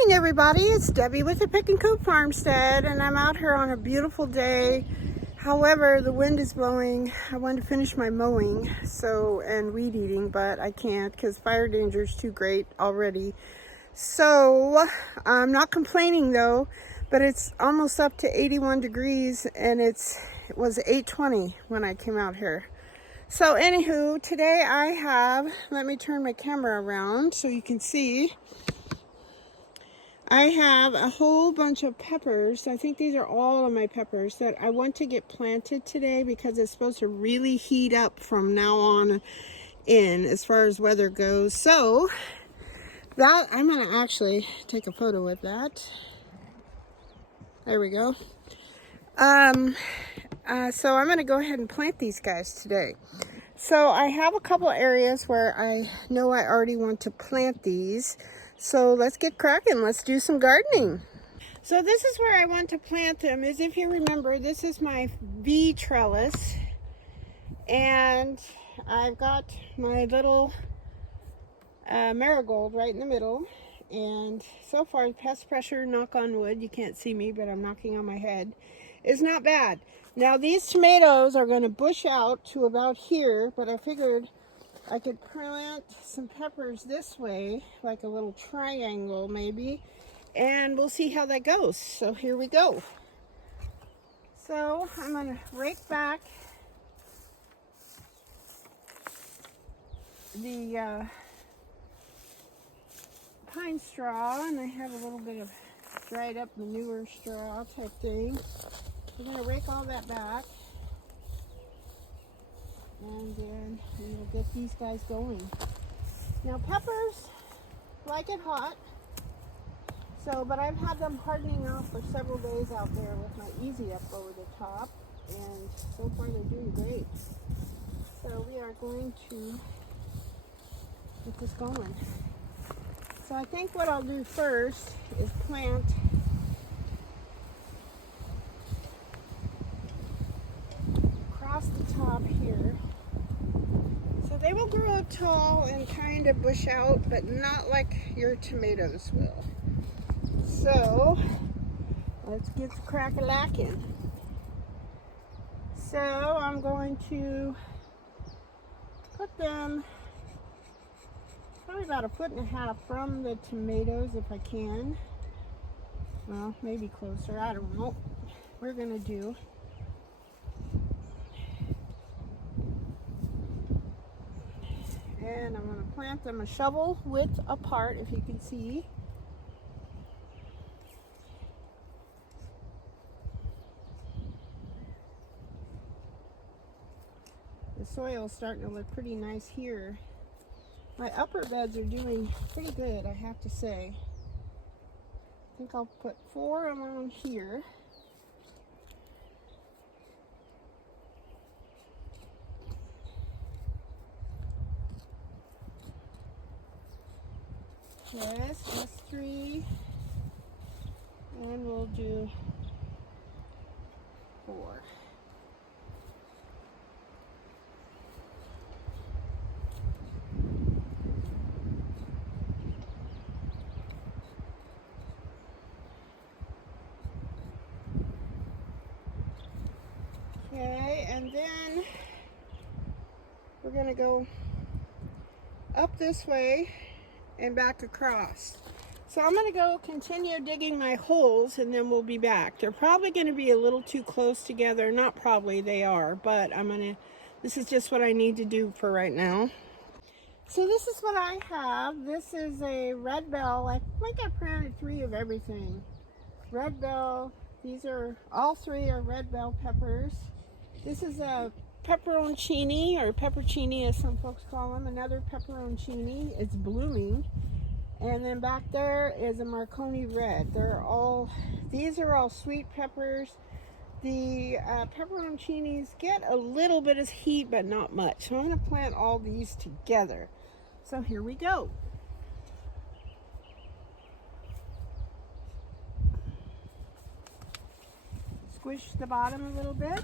morning, everybody. It's Debbie with the Pickin Coop Farmstead, and I'm out here on a beautiful day. However, the wind is blowing. I wanted to finish my mowing and weed eating, but I can't because fire danger is too great already. So I'm not complaining though, but it's almost up to 81 degrees, and it was 8:20 when I came out here. So anywho, today I have, let me turn my camera around so you can see. I have a whole bunch of peppers. I think these are all of my peppers that I want to get planted today because it's supposed to really heat up from now on in as far as weather goes. So that I'm going to actually take a photo with that. There we go. So I'm going to go ahead and plant these guys today. So I have a couple areas where I know I already want to plant these. So let's get cracking. Let's do some gardening. So this is where I want to plant them. As if you remember, this is my V trellis. And I've got my little marigold right in the middle. And so far, the pest pressure, knock on wood, you can't see me, but I'm knocking on my head, is not bad. Now these tomatoes are going to bush out to about here, but I figured I could plant some peppers this way, like a little triangle maybe, and we'll see how that goes. So here we go. So I'm going to rake back the pine straw, and I have a little bit of dried up manure straw type thing. I'm going to rake all that back, and then we'll get these guys going. Now peppers like it hot, but I've had them hardening off for several days out there with my Easy Up over the top, and so far they're doing great. So we are going to get this going. So I think what I'll do first is plant across the top here. So they will grow tall and kind of bush out, but not like your tomatoes will. So let's get the crack-a-lackin'. So I'm going to put them probably about 1.5 feet from the tomatoes if I can. Well, maybe closer, I don't know. We're gonna do. And I'm gonna plant them a shovel width apart, if you can see. The soil's starting to look pretty nice here. My upper beds are doing pretty good, I have to say. I think I'll put 4 along here. Yes, that's 3. And we'll do 4. Okay, and then we're going to go up this way and back across. So I'm going to go continue digging my holes, and then we'll be back. They're probably going to be a little too close together. Not probably, they are, but this is just what I need to do for right now. So this is what I have. This is a red bell. I think I planted 3 of everything. Red bell. These are, all 3 are red bell peppers. This is a pepperoncini, or peppercini as some folks call them. Another pepperoncini. It's blooming. And then back there is a Marconi red. These are all sweet peppers. The pepperoncinis get a little bit of heat, but not much. So I'm going to plant all these together. So here we go. Squish the bottom a little bit.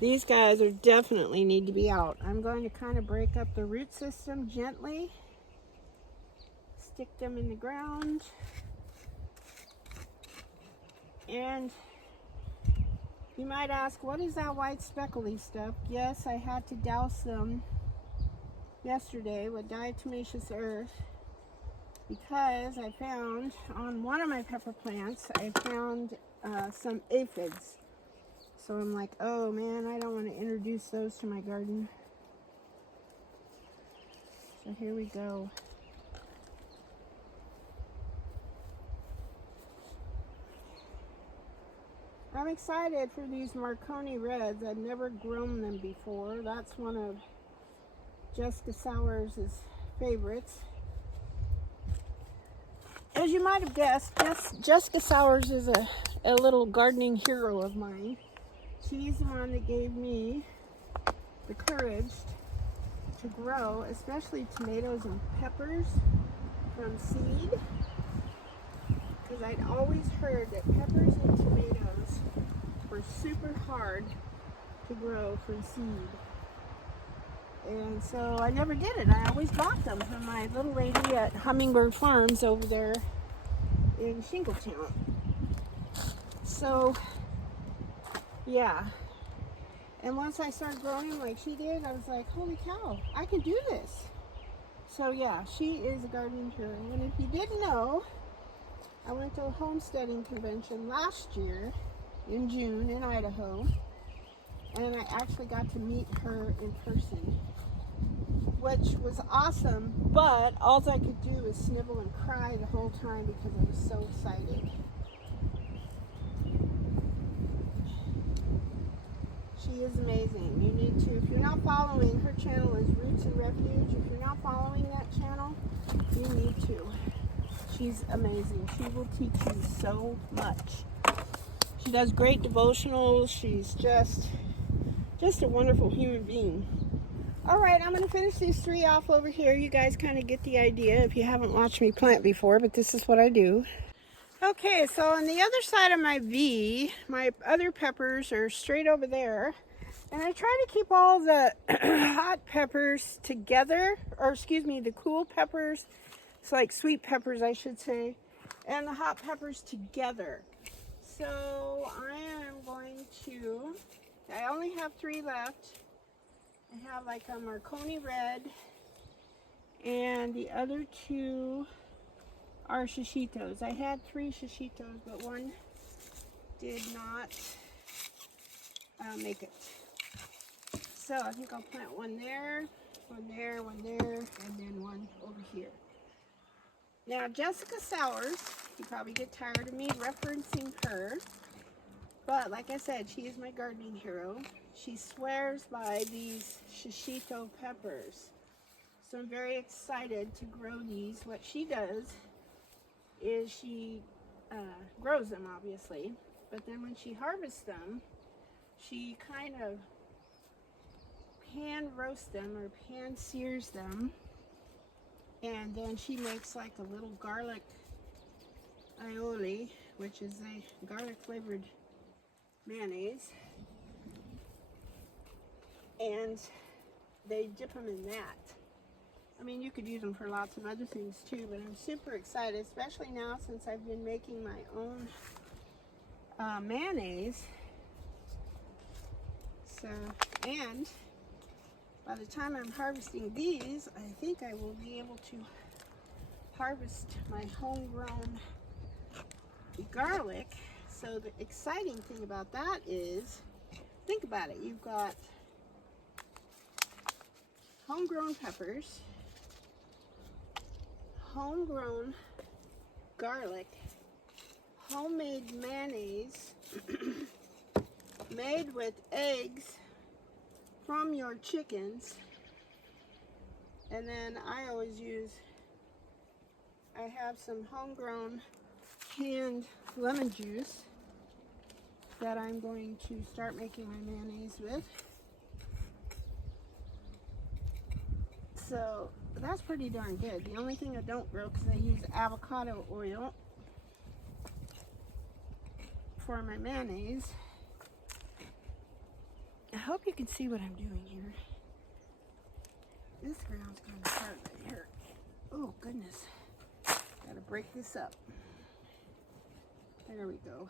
These guys are definitely need to be out. I'm going to kind of break up the root system gently. stick them in the ground. And you might ask, what is that white speckly stuff? Yes, I had to douse them yesterday with diatomaceous earth because I found on one of my pepper plants, I found some aphids. So I'm like, oh man, I don't want to introduce those to my garden. So here we go. I'm excited for these Marconi Reds. I've never grown them before. That's one of Jessica Sowers' favorites. As you might have guessed, Jessica Sowers is a little gardening hero of mine. She's the one that gave me the courage to grow, especially tomatoes and peppers from seed. Because I'd always heard that peppers and tomatoes were super hard to grow from seed. And so I never did it. I always bought them from my little lady at Hummingbird Farms over there in Shingletown. So, yeah. And once I started growing them like she did, I was like, holy cow, I can do this. So yeah, she is a gardening hero. And if you didn't know, I went to a homesteading convention last year in June in Idaho, and I actually got to meet her in person, which was awesome, but all I could do was snivel and cry the whole time because I was so excited. She is amazing. You need to, if you're not following, her channel is Roots and Refuge. If you're not following that channel, you need to. She's amazing. She will teach you so much. She does great devotionals. She's just a wonderful human being. All right, I'm going to finish these 3 off over here. You guys kind of get the idea if you haven't watched me plant before, but this is what I do. Okay, so on the other side of my V, my other peppers are straight over there. And I try to keep all the hot peppers together, or excuse me, the cool peppers. It's like sweet peppers, I should say, and the hot peppers together. So I am going to, I only have 3 left. I have like a Marconi Red, and the other 2 are shishitos. I had 3 shishitos, but one did not make it. So I think I'll plant one there, one there, one there, and then one over here. Now, Jessica Sowers, you probably get tired of me referencing her, but like I said, she is my gardening hero. She swears by these shishito peppers. So I'm very excited to grow these. What she does is she grows them, obviously, but then when she harvests them, she kind of pan roast them or pan sears them. And then she makes like a little garlic aioli, which is a garlic flavored mayonnaise. And they dip them in that. I mean, you could use them for lots of other things too, but I'm super excited, especially now since I've been making my own mayonnaise. So, and by the time I'm harvesting these, I think I will be able to harvest my homegrown garlic. So the exciting thing about that is, think about it, you've got homegrown peppers, homegrown garlic, homemade mayonnaise made with eggs from your chickens, and then I always use, I have some homegrown canned lemon juice that I'm going to start making my mayonnaise with. So that's pretty darn good. The only thing I don't grow, because I use avocado oil for my mayonnaise. I hope you can see what I'm doing here. This ground's kind of hard right here. Oh goodness. Gotta break this up. There we go.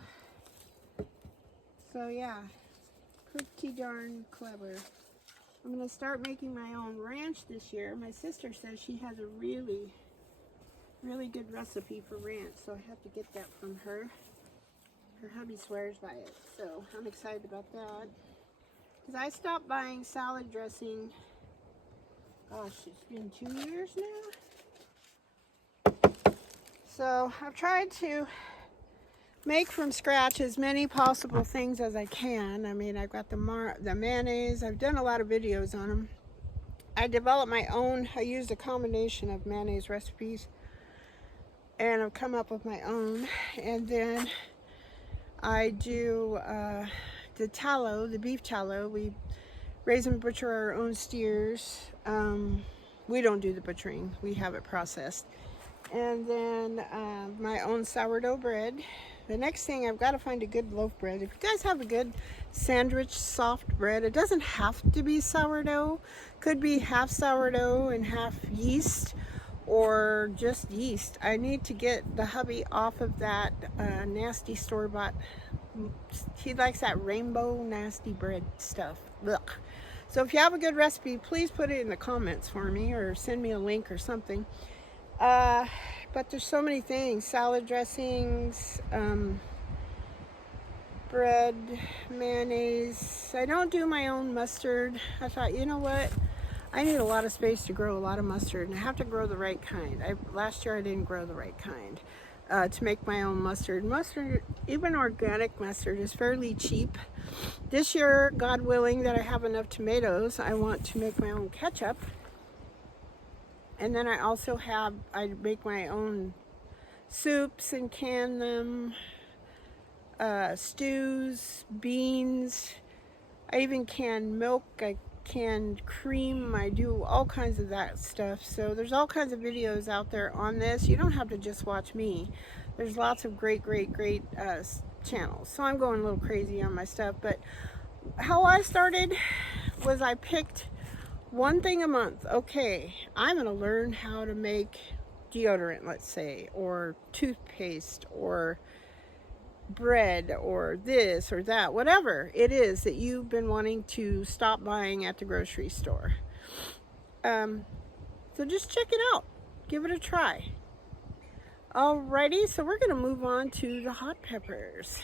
So yeah, pretty darn clever. I'm gonna start making my own ranch this year. My sister says she has a really good recipe for ranch, so I have to get that from her. Her hubby swears by it, so I'm excited about that. Because I stopped buying salad dressing, gosh, it's been 2 years now. So I've tried to make from scratch as many possible things as I can. I mean, I've got the mayonnaise. I've done a lot of videos on them. I developed my own. I used a combination of mayonnaise recipes, and I've come up with my own. And then I do the tallow, the beef tallow. We raise and butcher our own steers. We don't do the butchering. We have it processed. And then my own sourdough bread. The next thing, I've got to find a good loaf bread. If you guys have a good sandwich soft bread, it doesn't have to be sourdough. Could be half sourdough and half yeast, or just yeast. I need to get the hubby off of that nasty store-bought. He likes that rainbow nasty bread stuff. Ugh. So if you have a good recipe, please put it in the comments for me, or send me a link or something. But there's so many things. Salad dressings, bread, mayonnaise. I don't do my own mustard. I thought, you know what? I need a lot of space to grow a lot of mustard, and I have to grow the right kind. Last year I didn't grow the right kind to make my own mustard. Mustard, even organic mustard, is fairly cheap. This year, God willing that I have enough tomatoes, I want to make my own ketchup. And then I also I make my own soups and can them, stews, beans. I even can milk, I can cream, I do all kinds of that stuff. So there's all kinds of videos out there on this. You don't have to just watch me. There's lots of great channels. So I'm going a little crazy on my stuff. But how I started was I picked one thing a month. Okay, I'm going to learn how to make deodorant, let's say, or toothpaste, or bread, or this or that, whatever it is that you've been wanting to stop buying at the grocery store. So just check it out. Give it a try. Alrighty, so we're going to move on to the hot peppers.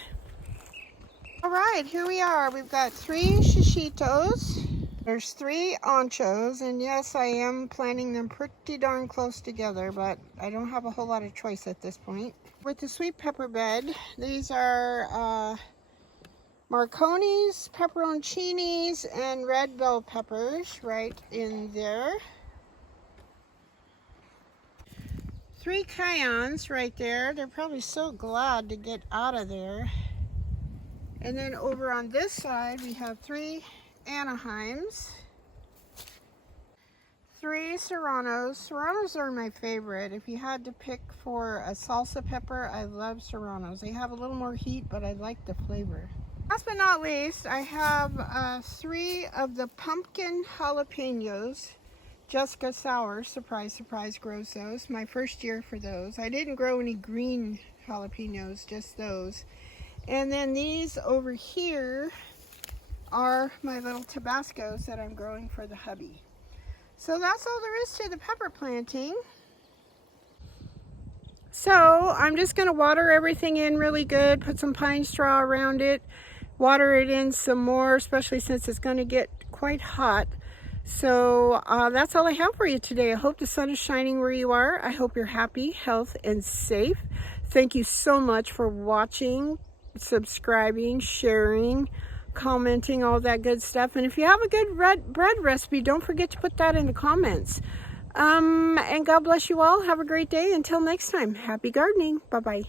Alright, here we are. We've got 3 shishitos. There's 3 anchos, and yes, I am planting them pretty darn close together, but I don't have a whole lot of choice at this point. With the sweet pepper bed, these are Marconi's, pepperoncinis, and red bell peppers right in there. 3 cayens right there. They're probably so glad to get out of there. And then over on this side, we have 3 Anaheims, 3 serranos. Serranos are my favorite. If you had to pick for a salsa pepper, I love serranos. They have a little more heat, but I like the flavor. Last but not least, I have 3 of the pumpkin jalapenos. Jessica Sour, surprise, surprise, grows those. My first year for those. I didn't grow any green jalapenos, just those. And then these over here are my little Tabascos that I'm growing for the hubby. So that's all there is to the pepper planting. So I'm just going to water everything in really good, put some pine straw around it, water it in some more, especially since it's going to get quite hot. So that's all I have for you today. I hope the sun is shining where you are. I hope you're happy, healthy, and safe. Thank you so much for watching, subscribing, sharing, commenting, all that good stuff. And if you have a good bread recipe, don't forget to put that in the comments. And God bless you all. Have a great day. Until next time, happy gardening. Bye-bye.